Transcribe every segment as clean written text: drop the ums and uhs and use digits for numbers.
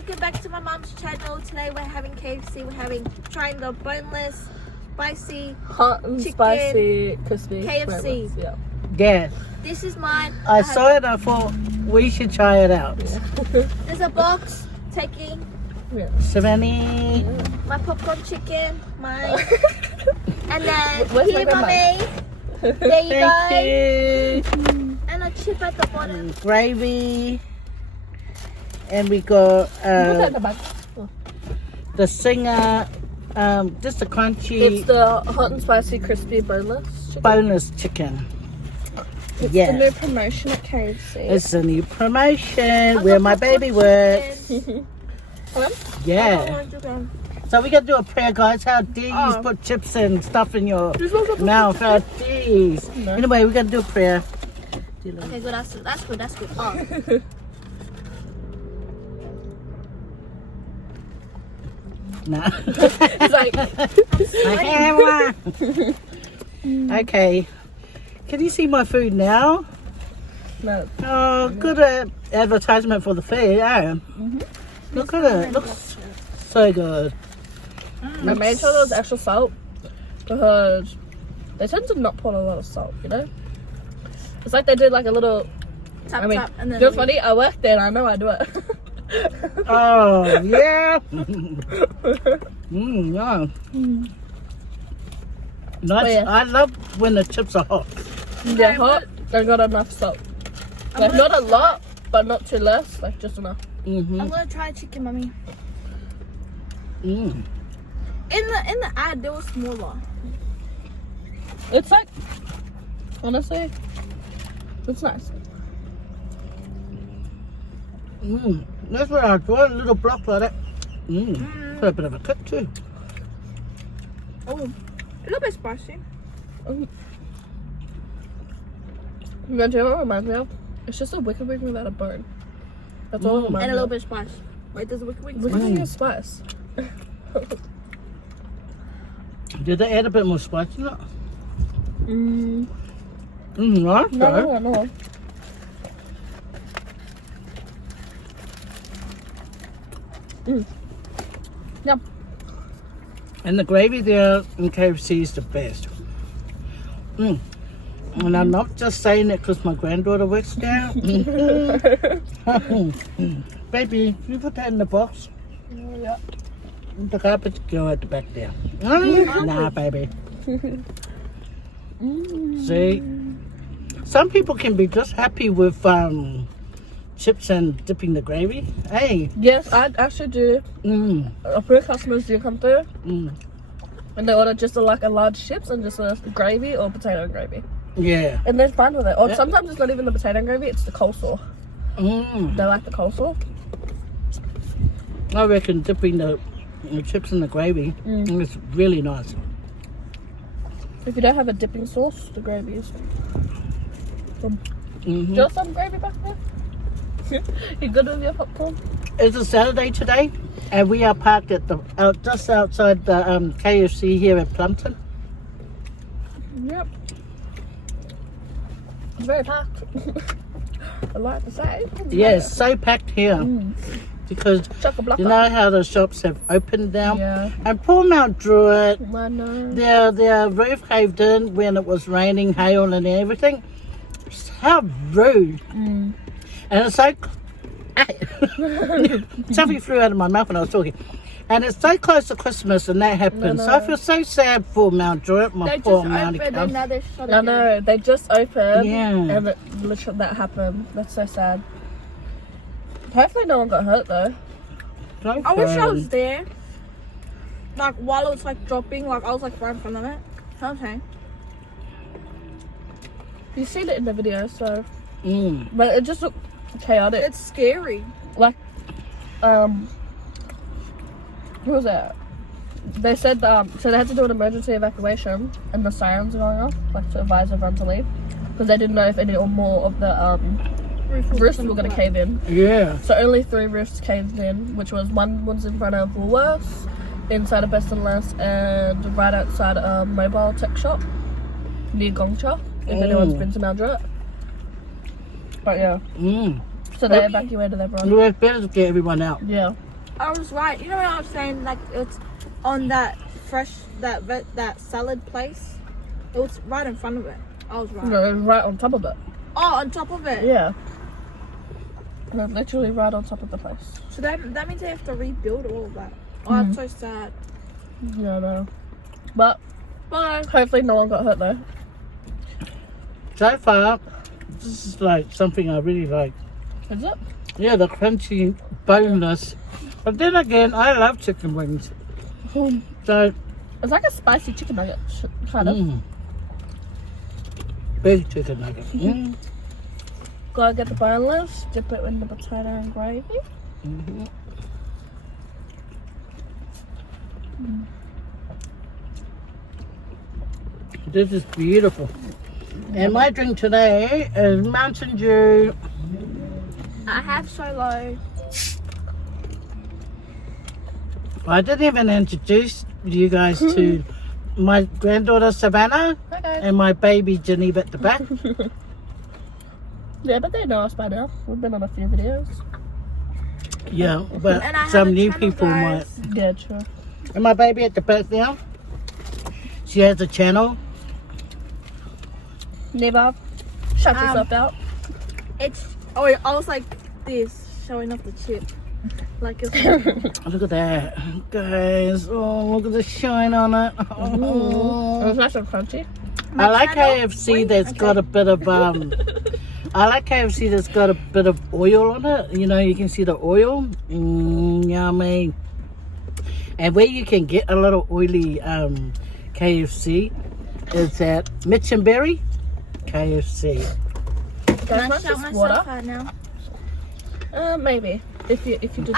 welcome back to my mom's channel. Today we're having KFC. We're trying the boneless, spicy, hot and chicken, spicy, crispy KFC. Yeah. Yeah. This is mine. I saw it. I thought we should try it out. Yeah. There's a box taking Savannah. my popcorn chicken, mine, and then Where's here, my mommy. There you Thank go. you. And a chip at the bottom. Gravy. And we got the singer, just a crunchy It's the hot and spicy, crispy, boneless chicken. boneless chicken. It's Yeah. the new promotion at KFC. It's a new promotion I where got my popcorn baby works. chicken. Yeah. Popcorn chicken. So we gotta do a prayer, guys. How dare you Oh. put chips and stuff in your This one's got mouth? How dare you? No. Anyway, we gotta do a prayer. Okay, good. That's good. That's good. Oh. No. It's like, Okay. Can you see my food now? no. Oh, good advertisement for the fair, yeah. Look at it. Looks so good. I made sure there was extra salt because they tend to not put a lot of salt, you know? It's like they did like a little, Tap, I mean, tap, and then you're funny, I work there and I know I do it. Oh, yeah. Yeah. Nice. Oh, yeah. I love when the chips are hot. They're hot, they got enough salt. Like not a lot, but not too less, like just enough. Mm-hmm. I'm gonna try chicken, mommy. Mm. In the ad, they were smaller. It's like, honestly, it's nice. Mm. That's what I thought. A little block like that. Put a bit of a kick too. Oh, a little bit spicy. You know what it reminds me of? It's just a wicked wing without a bone. That's all it reminds And a me little of. bit spice. Wait, there's a wicked wing Wicked spice. wing is spice. Did they add a bit more spice in it? Right. No. Yeah. And the gravy there in KFC is the best. And I'm not just saying it because my granddaughter works there. Baby, can you put that in the box? Yeah. The carpet go at the back there. Nah, baby. See? Some people can be just happy with chips and dipping the gravy. Hey. Yes, I actually do. A few customers do come through and they order just a large chips and just a gravy or potato and gravy. Yeah. And they're fine with it. Or Yeah. sometimes it's not even the potato and gravy, it's the coleslaw. They like the coleslaw. I reckon dipping the chips in the gravy is really nice. If you don't have a dipping sauce, the gravy is. Do you want some gravy back there? You good with your popcorn? It's a Saturday today, and we are parked at just outside the KFC here at Plumpton. Yep. It's very packed. I like to say. Yes, so packed here because Chock-a-block. you know how the shops have opened now, Yeah. and poor Mount Druitt, I know. their roof caved in when it was raining, hail, and everything. How rude! And it's so something flew out of my mouth when I was talking. And it's so close to Christmas and that happened. No. So I feel so sad for Mount Druitt, my They poor just Mountie opened and now they're shut I again. know. They just opened. Yeah. And literally that happened. That's so sad. Hopefully no one got hurt though. I wish I was there. Like while it was like dropping, like I was like right in front of it. Okay. You seen it in the video, so. Mm. But it just looked chaotic. It's scary. Like, who was that? They said so they had to do an emergency evacuation and the sirens are going off, like to advise everyone to leave, because they didn't know if any or more of the roofs were going to cave in. Yeah. So only 3 roofs caved in, which was one was in front of Woolworths, inside of Best and Last, and right outside a mobile tech shop near Gongcha, if anyone's been to Mount Druitt. But yeah, so they evacuated everyone. Well, it's better to get everyone out. Yeah. I was right. You know what I was saying? Like it's on that fresh that salad place. It was right in front of it. I was right. No, it was right on top of it. Oh, on top of it. Yeah. It was literally right on top of the place. So that means they have to rebuild all of that. Oh, that's so sad. Yeah, I know. But Bye. hopefully no one got hurt though. So far, this is like something I really like. Is it? Yeah, the crunchy, boneless. But then again, I love chicken wings. So, It's like a spicy chicken nugget, kind of. big chicken nugget. Gotta get the boneless, dip it in the potato and gravy. This is beautiful. And my drink today is Mountain Dew. I have Solo. I didn't even introduce you guys to my granddaughter Savannah Hi guys. and my baby Geneva at the back. Yeah, but they know us by now. We've been on a few videos. Yeah, but And I have some a new channel, people guys. might. Yeah, true. And my baby at the back now, she has a channel. Never. Shut yourself out. It's I was like this, showing off the chip. Like it's Look at that, guys. Oh, look at the shine on it. It was nice and crunchy. I like channel- KFC Wait, that's got a bit of I like KFC that's got a bit of oil on it. You know, you can see the oil. Yummy. And where you can get a little oily KFC is at Mitch and Berry KFC. Can I That's shout just myself water. out now? Maybe. If you did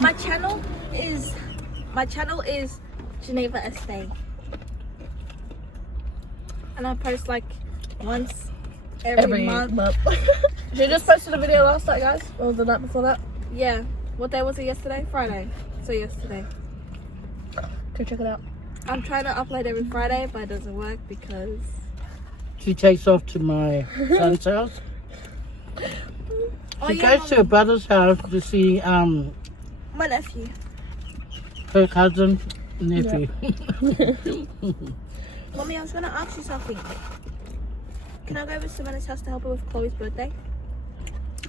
My channel is Geneva Estee. And I post like once every month. She just posted a video last night, guys. Or the night before that. Yeah. What day was it yesterday? Friday. So yesterday. Go check it out. I'm trying to upload every Friday, but it doesn't work because She takes off to my son's house. Oh, She yeah, goes to her brother's house to see my nephew. her cousin nephew. Mommy, I was gonna ask you something. Can I go over to Savannah's house to help her with Chloe's birthday?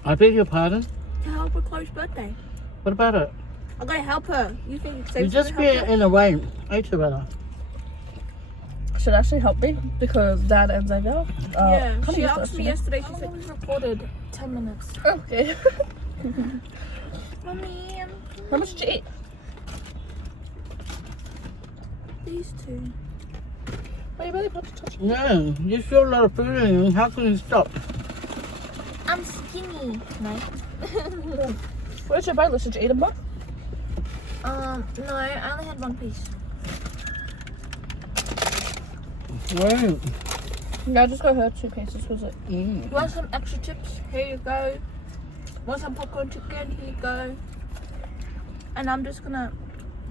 I beg your pardon. To help with Chloe's birthday. What about it? I'm gonna help her. You think You just be in the way. Hey, Savannah. Should actually help me because Dad and Xavier. Yeah, kinda she useless, asked me you know? yesterday. She said we've recorded 10 minutes. Okay. Mommy, How much did you eat? these two. Oh, you really put to touch. Yeah, you feel a lot of food in you. How can you stop? I'm skinny. No. Where's your boneless? Did you eat them both? No, I only had one piece. Right. No, just go her 2 pieces, was it? You want some extra chips? Here you go. Want some popcorn chicken? Here you go. And I'm just gonna.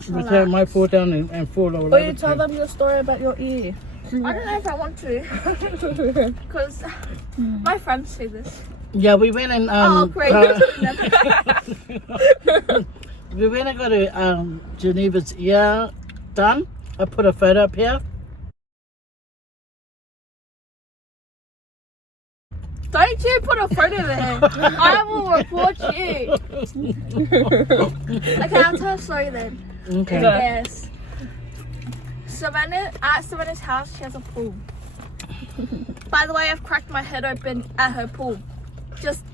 Return my fall down and fall over. Will you tell them your story about your ear? I don't know if I want to, because my friends say this. Yeah, we went and Oh, great. we went and got a Geneva's ear done. I put a photo up here. Don't you put a photo there. I will report you. Okay, I'll tell a story then. Okay. Yes. At Savannah's house, she has a pool. By the way, I've cracked my head open at her pool.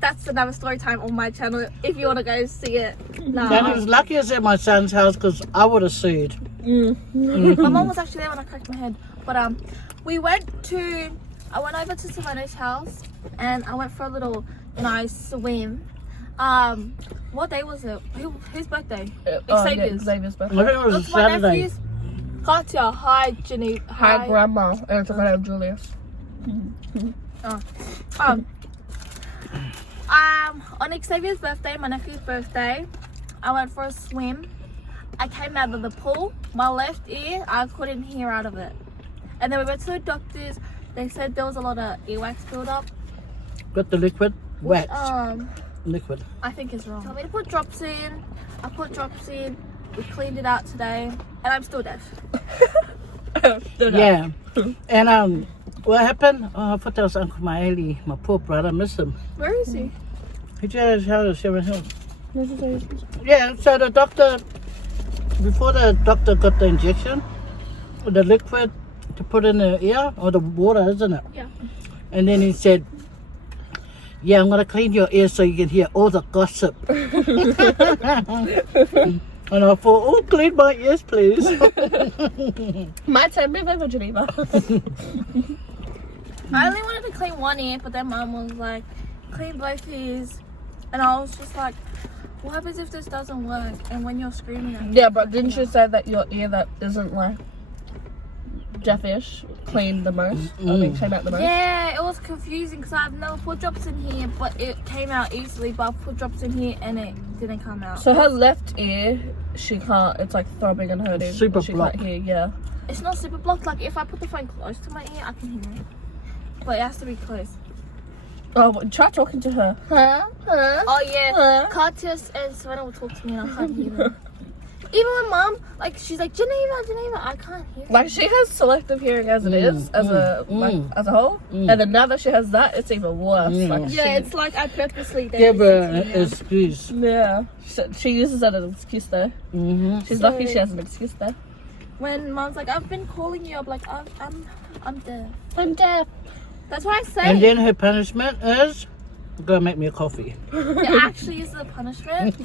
That's another story time on my channel if you want to go see it. And it was lucky I was at my son's house because I would have sued. My mom was actually there when I cracked my head. But I went over to Savannah's house and I went for a little nice swim. What day was it? Whose birthday? Xavier's. Xavier's I birthday. think it was a That's my Saturday. nephew's. Katya, hi Jenny. Hi, Grandma. And it's my name, Julius. On Xavier's birthday, my nephew's birthday, I went for a swim. I came out of the pool. My left ear, I couldn't hear out of it. And then we went to the doctors. They said there was a lot of earwax build up. Got the liquid wax. liquid. I think it's wrong. Told me to put drops in. I put drops in. We cleaned it out today, and I'm still deaf. Yeah. And what happened? Oh, I thought that was Uncle Maeli, my poor brother. I miss him. Where is he? He just had his house at Seven Hills. Yeah, so the doctor, before the doctor got the injection, the liquid to put in the ear, or the water, isn't it? Yeah. And then he said, yeah, I'm going to clean your ears so you can hear all the gossip. And I thought, oh, clean my ears, please. My turn, move over, Geneva. I only wanted to clean one ear, but then Mum was like, clean both ears. And I was just like, what happens if this doesn't work? And when you're screaming at me? Yeah, but didn't you say that your ear that isn't like deafish cleaned the most? I mean, came out the most? Yeah, it was confusing because I've never put drops in here, but it came out easily. But I put drops in here and it didn't come out. So her left ear, she can't, it's like throbbing and hurting. Super she blocked. can't hear, yeah. It's not super blocked. Like if I put the phone close to my ear, I can hear it. But it has to be close. Oh, try talking to her. Huh? Huh? Oh yeah, Huh? Curtis and Savannah will talk to me and I can't hear them. Even when Mum, like she's like Geneva, I can't hear. Like she has selective hearing as it is, as a as a whole, and then now that she has that, it's even worse. Like Yeah, it's like I purposely Give her an excuse. yeah, she uses that as an excuse though. She's lucky she has an excuse there. When Mum's like, I've been calling you, I'm like, I'm deaf. I'm deaf. That's what I say. And then her punishment is, go make me a coffee. It actually is the punishment.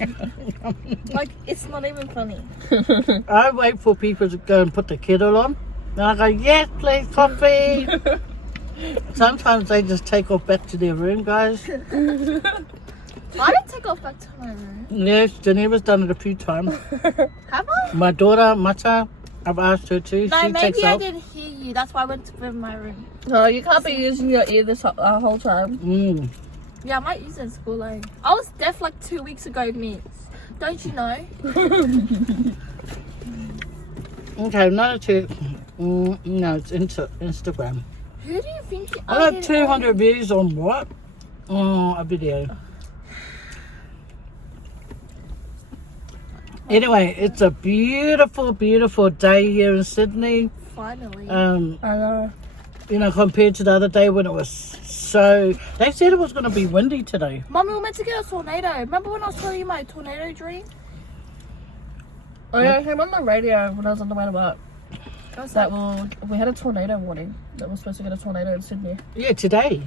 Like it's not even funny. I wait for people to go and put the kettle on. And I go, yes, please, coffee. Sometimes they just take off back to their room, guys. I didn't take off back to my room. Yes, Geneva's done it a few times. Have I? My daughter, Mata, I've asked her to. No, she takes maybe I off. didn't hear you. That's why I went to my room. No, you can't be using your ear this whole time. Yeah, I might use it in school. Like I was deaf like 2 weeks ago, miss. Don't you know? Okay, another tip. No, it's Instagram. Who do you think? I got 200 views on what? A video. Anyway, it's a beautiful, beautiful day here in Sydney. Finally. I know. You know, compared to the other day when it was so... They said it was going to be windy today. Mum, we were meant to get a tornado. Remember when I was telling you my tornado dream? Oh yeah, I came on the radio when I was on the way to work. What's That we had a tornado warning. That we're supposed to get a tornado in Sydney. Yeah, today.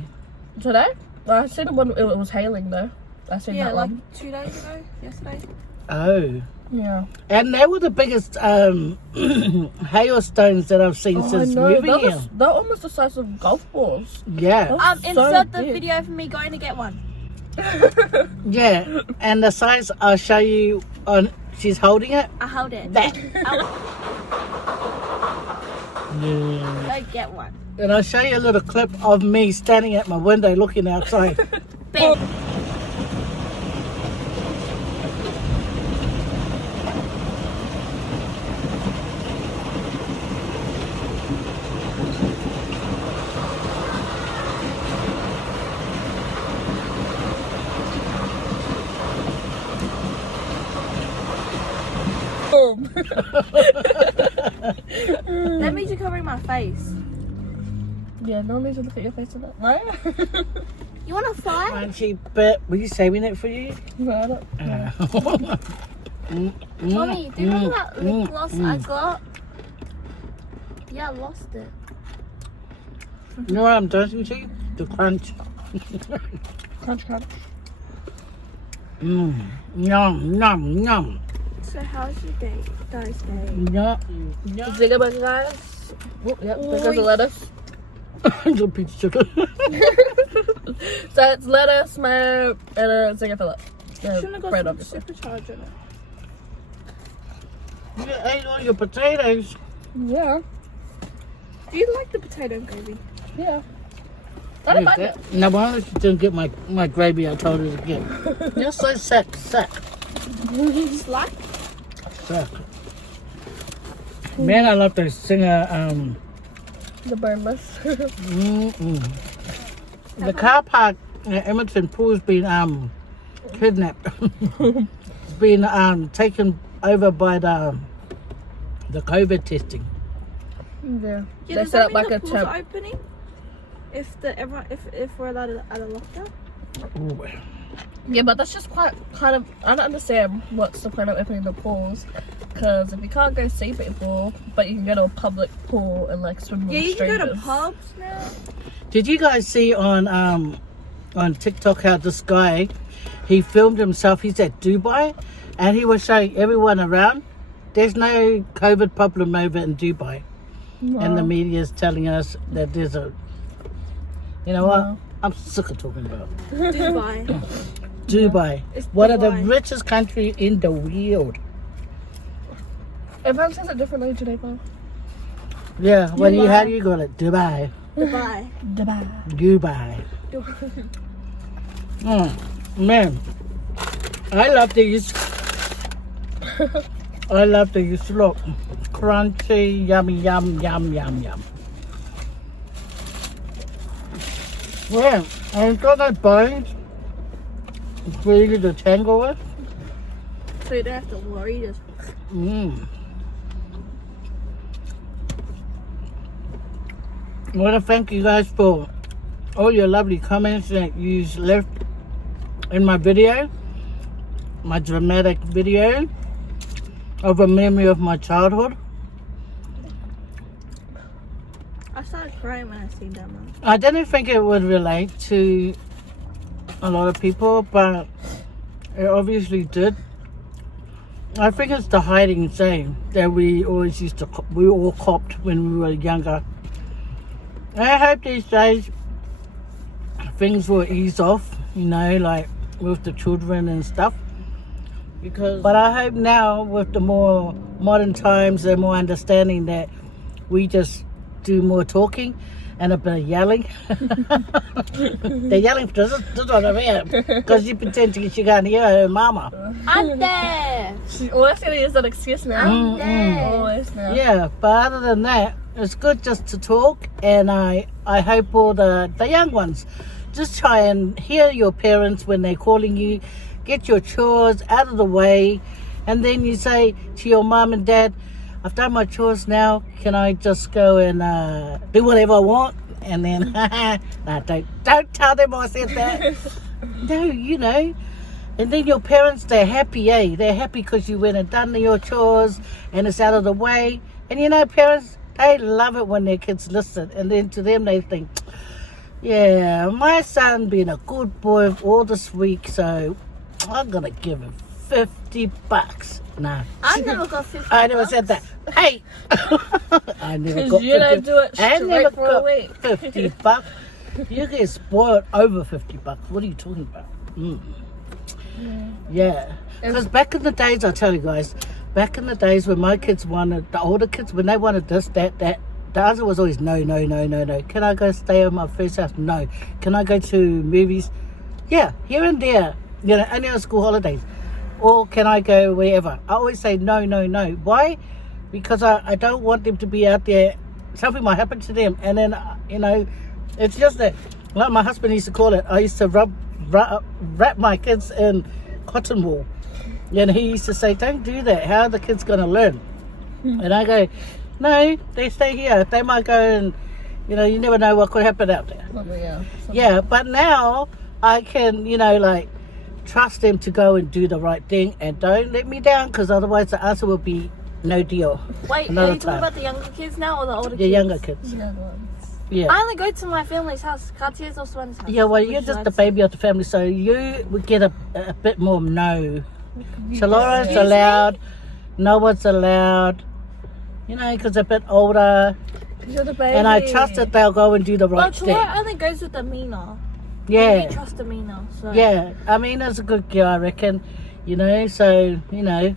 Today? I seen it when it was hailing though. I seen Yeah, that like one. 2 days ago. Yesterday. Oh. Yeah. And they were the biggest hailstones that I've seen since moving here. They're almost the size of golf balls. Yeah. That's so Insert the big. video of me going to get one. Yeah. And the size, I'll show you on... She's holding it. I held it. That. I get one. And I'll show you a little clip of me standing at my window looking outside. Bam. Boom. That means you're covering my face. Yeah, no one needs to look at your face in that. Right? You want to fly? Aren't she? But were you saving it for you? No, I don't. Mommy, do you remember that lip gloss I got? Yeah, I lost it. You know what I'm dancing to? The crunch. Crunch, crunch. Yum, yum, yum. So how's your day? Guys' day? Yum, Zinger burger, guys. Oh, yep, there goes the lettuce. Little piece of chicken. So it's lettuce, mayo, and a zinger fillet. Shouldn't have got Bread, some obviously. supercharger in it. You ate all your potatoes. Yeah. Do you like the potato gravy? Yeah. I don't mind it. Now, why don't you didn't get my gravy I told her to get? You're so sack. Slack? Man, I love those singer, The boneless. The car park at Edmonton Pool's been kidnapped. It's been taken over by the COVID testing. Yeah. Yeah, They does set that up mean like the a pools temp. are opening? If we're allowed out of lockdown? Ooh. Yeah, but that's just quite kind of. I don't understand what's the point of opening the pools. Because if you can't go see people, but you can go to a public pool and like swim with Yeah, you strangers. can go to pubs now. Did you guys see on TikTok how this guy, he filmed himself? He's at Dubai, and he was showing everyone around. There's no COVID problem over in Dubai, and the media is telling us that there's a. You know what? I'm sick of talking about Dubai. Dubai. It's One of the Dubai. richest countries in the world. Everyone says it differently today, though. Yeah, when you Dubai. how do you call it? Dubai. Dubai. Dubai. Dubai. Man, I love these. I love these. Look, crunchy, yummy, yum, yum, yum, yum. Yeah, and it's got those bones. It's really to tangle with. So you don't have to worry. Just I want to thank you guys for all your lovely comments that you left in my video, my dramatic video of a memory of my childhood. I started crying when I seen that man. I didn't think it would relate to a lot of people, but it obviously did. I think it's the hiding thing that we always used to, we all copped when we were younger. I hope these days things will ease off, you know, like with the children and stuff. But I hope now with the more modern times and more understanding that we just do more talking and a bit of yelling. They're yelling because you pretend to she can't hear her mama. Ante! She always gonna use that excuse now. Always now. Yeah, but other than that, it's good just to talk, and I hope all the young ones just try and hear your parents when they're calling you, get your chores out of the way, and then you say to your mum and dad, I've done my chores now, can I just go and do whatever I want? And then, no, don't tell them I said that. No, you know. And then your parents, they're happy, eh? They're happy because you went and done your chores and it's out of the way. And you know, parents, they love it when their kids listen. And then to them, they think, yeah, my son been a good boy all this week, so I'm going to give him $50. Nah. I never got 50. I never said that. Hey! I never got Because you don't do it I never straight for a got week. $50. You get spoiled over $50. What are you talking about? Yeah. Because back in the days, I'll tell you guys, back in the days when my kids wanted, the older kids, when they wanted this, that, the answer was always no. Can I go stay at my first house? No. Can I go to movies? Yeah, here and there. You know, only on school holidays. Or can I go wherever? I always say no. Why? Because I don't want them to be out there. Something might happen to them. And then, you know, it's just that, like my husband used to call it, I used to wrap my kids in cotton wool. And he used to say, don't do that. How are the kids going to learn? And I go, no, they stay here. They might go and, you know, you never know what could happen out there. Yeah, but now I can, you know, like, trust them to go and do the right thing and don't let me down, because otherwise the answer will be no deal. Wait, Another are you talking time. about the younger kids now or the older The kids? younger kids. Yeah. I only go to my family's house. Cartier's also Savannah's house. Yeah, well, you're Which just is the baby of the family, so you would get a bit more no. Shalora's allowed, no one's allowed, you know, because they're a bit older. You're the baby. And I trust that they'll go and do the Well, right thing. Chalora only goes with Amina. Yeah. We trust Amina. So. Yeah, I mean, that's a good girl, I reckon. You know, so, you know,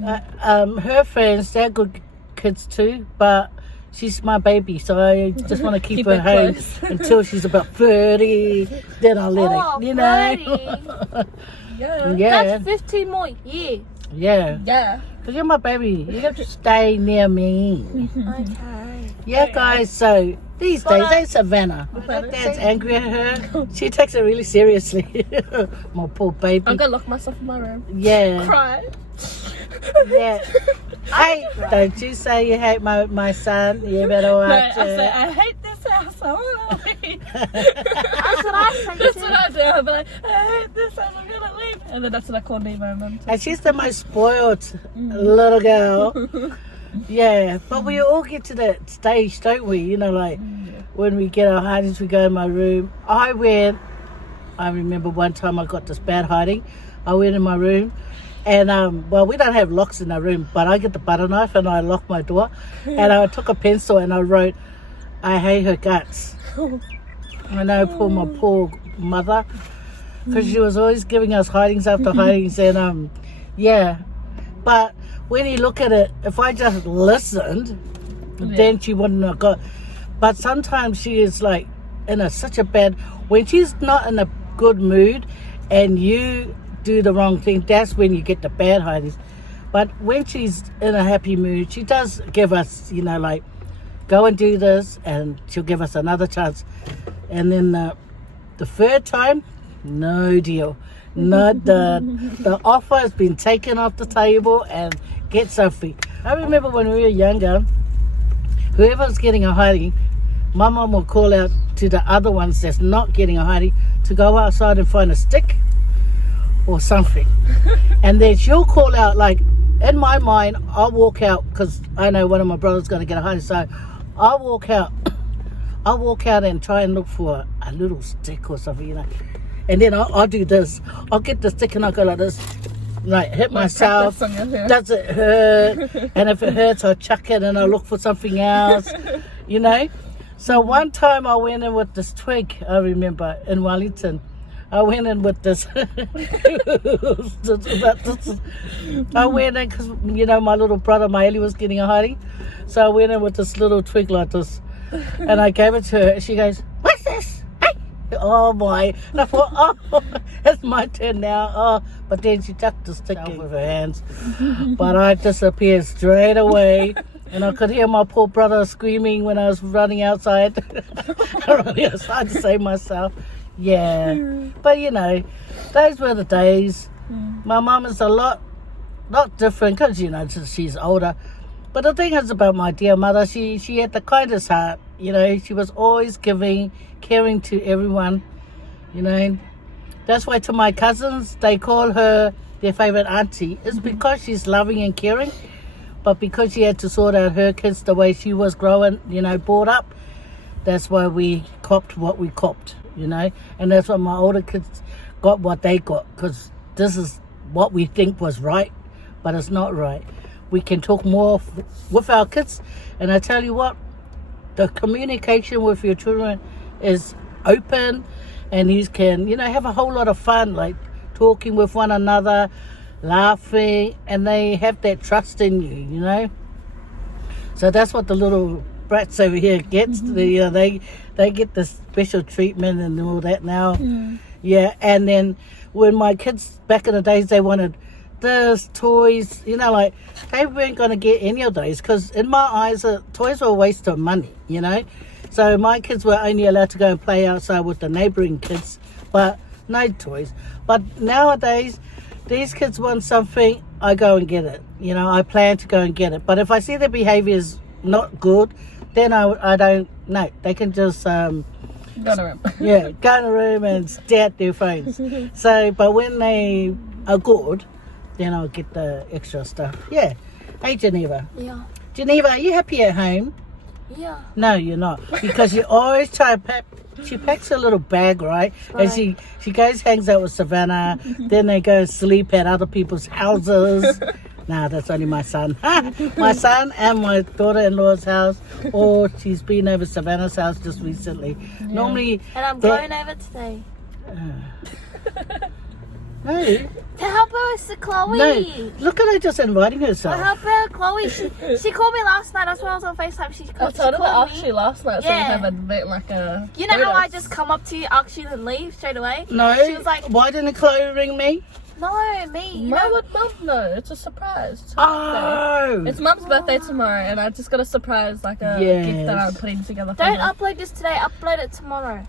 her friends, they're good kids too, but she's my baby, so I just want to keep her home close. until she's about 30, then I'll let her, you know. Yeah, That's 15 more years. yeah, Yeah. because you're my baby, you have to stay near me. Okay. Yeah, guys, so These But, days, ain't Savannah. My dad's angry at her. She takes it really seriously. My poor baby. I'm gonna lock myself in my room. Yeah. Cry. Yeah. Hey, don't you say you hate my son. You better No, watch I it. say, I hate this house. I want to leave. That's what I say That's too. what I do. I'll be like, I hate this house. I'm gonna leave. And then that's what I call Neva. And then And she's the most spoiled little girl. Yeah, but we all get to that stage, don't we? You know, like when we get our hidings, we go in my room. I remember one time I got this bad hiding. I went in my room and, well, we don't have locks in our room, but I get the butter knife and I lock my door. And I took a pencil and I wrote, I hate her guts. And I poor my poor mother, because she was always giving us hidings after hidings. And, yeah, but when you look at it, if I just listened, then she wouldn't have got. But sometimes she is like in such a bad. When she's not in a good mood, and you do the wrong thing, that's when you get the bad hidings. But when she's in a happy mood, she does give us, you know, like, go and do this, and she'll give us another chance. And then the third time, no deal. Not done. The offer has been taken off the table and get Sophie. I remember when we were younger, whoever was getting a hiding, my mum will call out to the other ones that's not getting a hiding to go outside and find a stick or something. And then she'll call out, like, in my mind, I'll walk out because I know one of my brothers going to get a hiding. So I'll walk out and try and look for a little stick or something, you know. And then I'll do this. I'll get the stick and I'll go like this. Like, hit myself. Does it hurt? And if it hurts, I'll chuck it and I'll look for something else. You know? So one time I went in with this twig, I remember, in Wellington. I went in with this. I went in because, you know, my little brother, Maeli, was getting a hiding. So I went in with this little twig like this. And I gave it to her. She goes, what's this? Oh my. And I thought, oh, it's my turn now. Oh, but then she tucked the stick in with her hands. But I disappeared straight away. And I could hear my poor brother screaming when I was running outside. Running outside to save myself. Yeah. But you know, those were the days. My mum is a lot different because, you know, she's older. But the thing is about my dear mother, she had the kindest heart. You know, she was always giving, caring to everyone. You know, that's why to my cousins, they call her their favorite auntie. It's because she's loving and caring. But because she had to sort out her kids the way she was growing, you know, brought up, that's why we copped what we copped, you know. And that's why my older kids got what they got, because this is what we think was right, but it's not right. We can talk more with our kids. And I tell you what, the communication with your children is open, and you can, you know, have a whole lot of fun, like talking with one another, laughing, and they have that trust in you, you know. So that's what the little brats over here gets. They get the special treatment and all that now. Yeah. And then when my kids back in the days, they wanted this, toys, you know, like they weren't going to get any of those, because in my eyes, toys were a waste of money, you know. So my kids were only allowed to go and play outside with the neighboring kids, but no toys. But nowadays, these kids want something, I go and get it. You know, I plan to go and get it. But if I see their behaviour is not good, then I don't know. They can just go in a room. yeah, go in a room and stare at their phones. So, but when they are good, then I'll get the extra stuff. Yeah. Hey, Geneva. Yeah. Geneva, are you happy at home? Yeah. No, you're not. Because you always try to pack. She packs a little bag, right? And she goes, hangs out with Savannah. Then they go sleep at other people's houses. Nah, that's only my son. My son and my daughter-in-law's house. Or she's been over Savannah's house just recently. Yeah. Normally... And I'm going over today. No. To help her with the Chloe. No, look at her just inviting herself. To help her, Chloe. She called me last night. That's when I was on FaceTime. She I told her called to me. ask you last night, so you have a bit like a... You know how I just come up to you, ask you, and leave straight away? No. She was like... Why didn't Chloe ring me? No, me. You Why know, would Mum know? It's a surprise. It's her birthday. Oh! It's Mum's birthday tomorrow, and I just got a surprise, like a gift that I'm putting together for don't her. upload this today. Upload it tomorrow.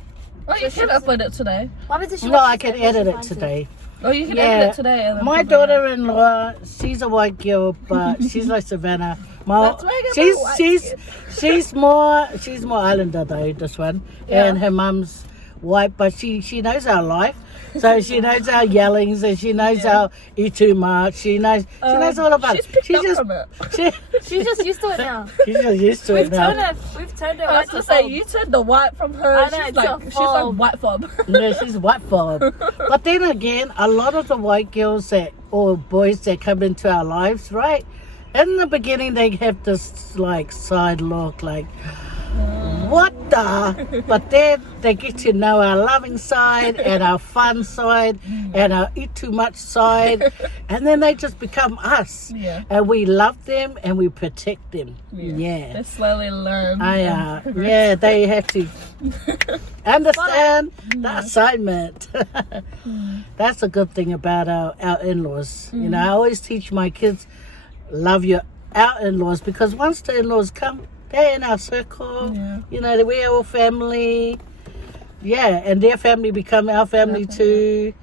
Oh, you can upload it today. Why does she No, watch I this can when she edit it finds today. Oh, you can Yeah. edit it today. And then My put it out. daughter-in-law, she's a white girl, but she's like Savannah. Let's make it a white She's more Islander though. This one, Yeah. and her mum's white, but she knows our life. So she knows our yellings, and she knows our eat too much. She knows all about She's it. picked She's up just from it. She's just used to it now. she's just used to it now. We've turned her I was white gonna to say, fob. you turned the white from her. I know, she's it's like a she's like fob. white fob. No, she's white fob. But then again, a lot of the white girls or boys that come into our lives, right? In the beginning, they have this like side look, like what the? But then they get to know our loving side and our fun side and our eat too much side, and then they just become us. Yeah. And we love them and we protect them. Yeah. They slowly learn. Yeah, they have to understand the assignment. That's a good thing about our in-laws. You know, I always teach my kids, love our in-laws, because once the in-laws come, they're in our circle. Yeah. You know, we're all family. Yeah, and their family become our family too.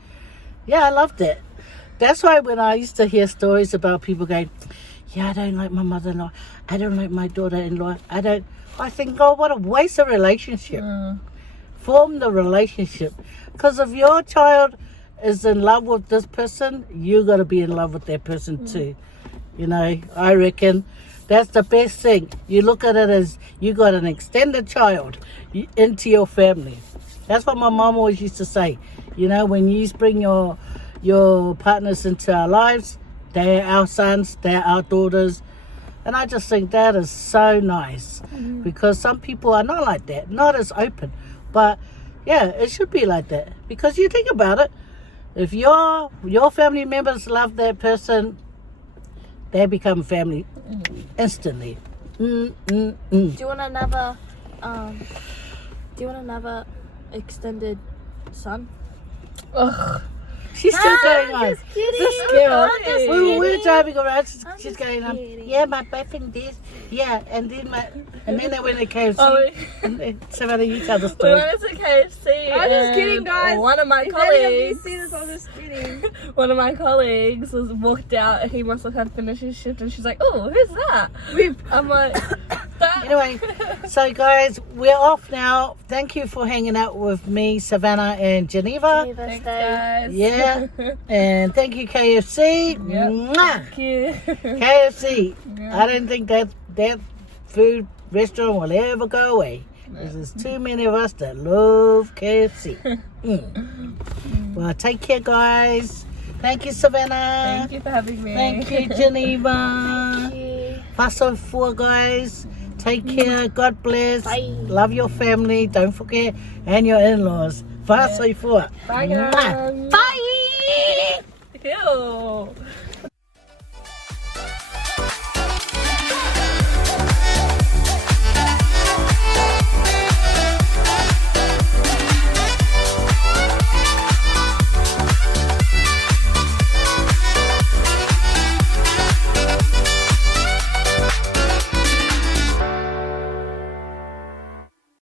Yeah, I loved it. That's why when I used to hear stories about people going, yeah, I don't like my mother-in-law, I don't like my daughter-in-law, I think, oh, what a waste of relationship. Form the relationship. Because if your child is in love with this person, you got to be in love with that person too. You know, I reckon that's the best thing. You look at it as you got an extended child into your family. That's what my mom always used to say. You know, when you bring your partners into our lives, they're our sons, they're our daughters. And I just think that is so nice. Because some people are not like that, not as open. But yeah, it should be like that. Because you think about it, if your family members love that person, they become family instantly. Do you want another? Do you want another extended son? Ugh. She's still going on. Just kidding. This girl. I'm just We're kidding. driving around. She's just going on. kidding. Yeah, my boyfriend this. Yeah, and then they went to KFC. Oh, And then, Savannah, you tell the we story. went to KFC. I'm just and kidding, guys. One of my If any of you colleagues. see this, I'm just kidding. One of my colleagues was walked out. He must have had finished his shift, and she's like, "Oh, who's that?" I'm like, "That." Anyway, so guys, we're off now. Thank you for hanging out with me, Savannah and Geneva. Geneva, Thanks, stay. guys. Yeah, and thank you, KFC. Yep. Mwah! Thank you. KFC. Yeah. I don't think that food restaurant will ever go away. There's too many of us that love KFC. Well, take care, guys. Thank you, Savannah. Thank you for having me. Thank you, Geneva. Paso for, guys. Take care. God bless. Bye. Love your family. Don't forget. And your in-laws. Paso for. Bye, Mwah. guys. Bye. Ew.